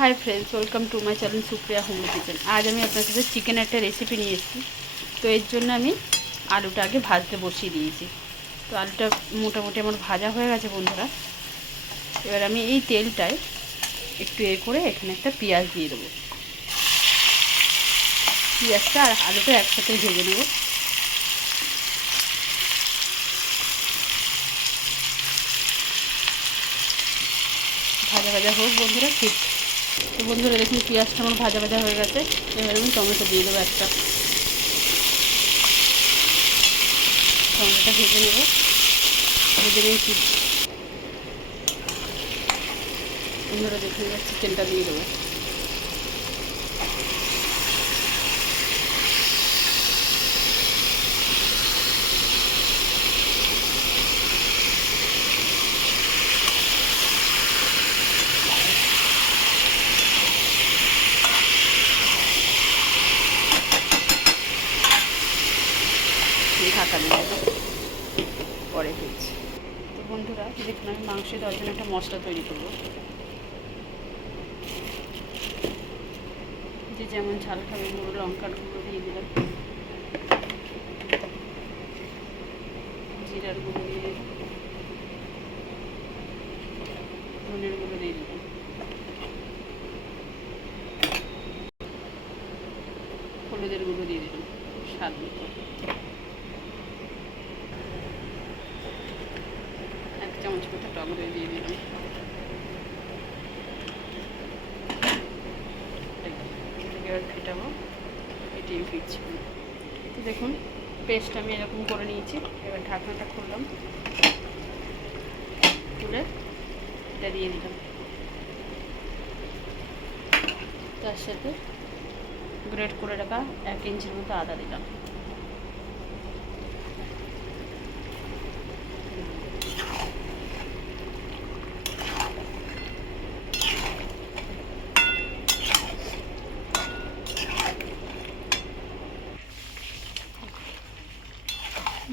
Hi friends, welcome to my channel Supriya home kitchen. आज আমি আপনার কাছে চিকেন একটা রেসিপি নিয়ে এসেছি। তো এর জন্য আমি আলুটা আগে ভাজতে বসিয়ে দিয়েছি। তো আলুটা মোটামুটি আমার ভাজা হয়ে গেছে বন্ধুরা। এবার আমি এই তেলটায় একটু করে এখানে একটা পেঁয়াজ দিয়ে দেবো। পেঁয়াজটা আর আলুটা একসাথে ভেজে নেব। ভাজা ভাজা হোক বন্ধুরা, ঠিক। তো বন্ধুরা দেখুন, পেঁয়াজটা আমার ভাজা ভাজা হয়ে গেছে। এবার আমি টমেটো দিয়ে দেবো একটা। টমেটোটা ভেজে নেব। ভেজে নিয়ে বন্ধুরা দেখুন, এবার চিকেনটা দিয়ে দেবো। ঢাকা দিয়ে দেবো, পরে ফেলছি। তো বন্ধুরা দেখুন, আমি মাংস দেওয়ার জন্য একটা মশলা তৈরি করবো। যে যেমন ঝাল খাবে গুঁড়ো লঙ্কার গুঁড়ো দিয়ে দিলাম, জিরার গুঁড়ো দিয়ে দিলাম, ধনের গুঁড়ো দিয়ে দিলাম, হলুদের গুঁড়ো দিয়ে দিলাম স্বাদ মতো, এক চামচ মতো টক দই দিয়ে দিলাম। এবার ফেটাবো, ফেটিয়ে ফিরছি। তো দেখুন, পেস্ট আমি এরকম করে নিয়েছি। এবার ঢাকনাটা খুললাম, তুলে এটা দিয়ে দিলাম। তার সাথে গ্রেট করে রাখা 1 ইঞ্চির মতো আদা দিলাম।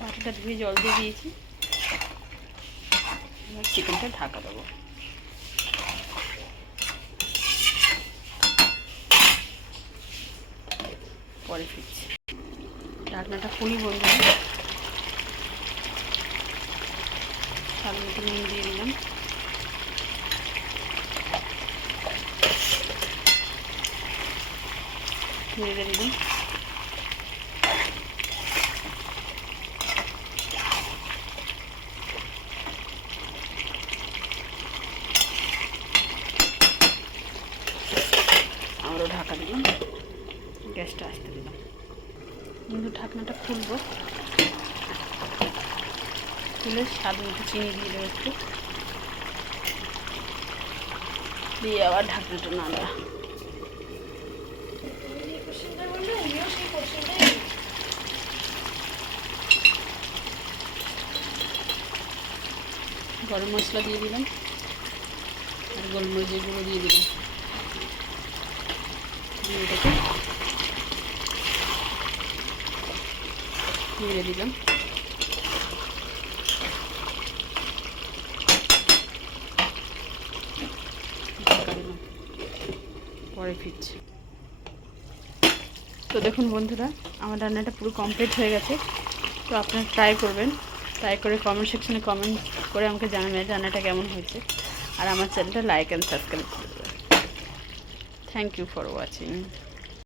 বাটিটা ধুয়ে জল দিয়ে দিয়েছি। এবার চিকেনটা ঢাকা দেবো। পরে ফিরছি। ঢাকনাটা খুলি বন্ধুরা। স্বাদ মতো নুন দিয়ে দিলাম। নেড়ে দিলাম। আবারও ঢাকা দিলাম, গ্যাসটা আসতে দিলাম। কিন্তু ঢাকনাটা খুলবো, খুলে স্বাদ মতো চিনি দিয়ে দেবো একটু, দিয়ে আবার ঢাকনাটা নাড়া। গরম মশলা দিয়ে দিলাম আর গোলমরিচের গুঁড়ো দিয়ে দিলাম। দিয়ে এটাকে নেড়ে দিলাম। পরে ফিরছি। তো দেখুন বন্ধুরা, আমার রান্নাটা পুরো কমপ্লিট হয়ে গেছে। তো আপনারা ট্রাই করবেন, ট্রাই করে কমেন্ট সেকশনে কমেন্ট করে আমাকে জানাবেন রান্নাটা কেমন হয়েছে। আর আমার চ্যানেলটা লাইক অ্যান্ড সাবস্ক্রাইব করে দেবেন। Thank you for watching.